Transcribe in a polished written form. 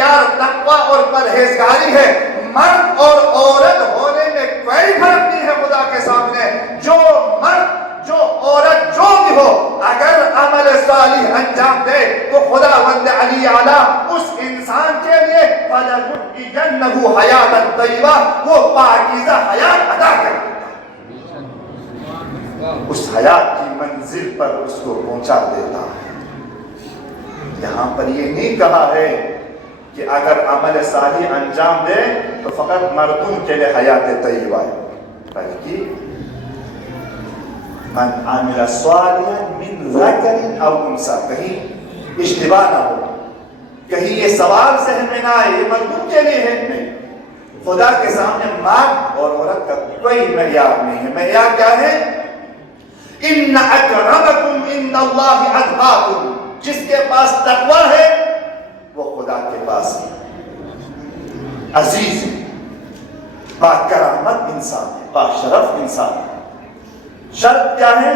معیار تقویٰ اور پرہیزگاری ہے۔ مرد اور عورت ہونے میں کوئی فرق نہیں ہے خدا کے سامنے۔ جو مرد جو عورت جو بھی ہو اگر عمل صالح انجام دے تو خداوند علی اعلیٰ اس انسان کے لیے فَلَنُحْيِيَنَّهُ حَيَاةً طَيِّبَةً وہ پاکیزہ حیات عطا کرے، اس حیات کی منزل پر اس کو پہنچا دیتا ہے۔ یہاں پر یہ نہیں کہا ہے کہ اگر عمل صالح انجام دے تو فقط مردوں کے لیے حیات طیبہ ہے، بلکہ من عمل صالحا من ذکر او انثی، کہیں اشتباہ نہ ہو، کہیں یہ سوال ذہن میں نہ آئے یہ مردوں کے لیے ہے، نہیں، خدا کے سامنے مرد اور عورت کا کوئی معیار نہیں ہے۔ معیار کیا ہے؟ ان اکرمکم عند اللہ اتقاکم، جس کے پاس تقوی ہے وہ خدا کے پاس عزیز ہے، با کرامت انسان ہے، با شرف انسان ہے۔ شرط کیا ہے؟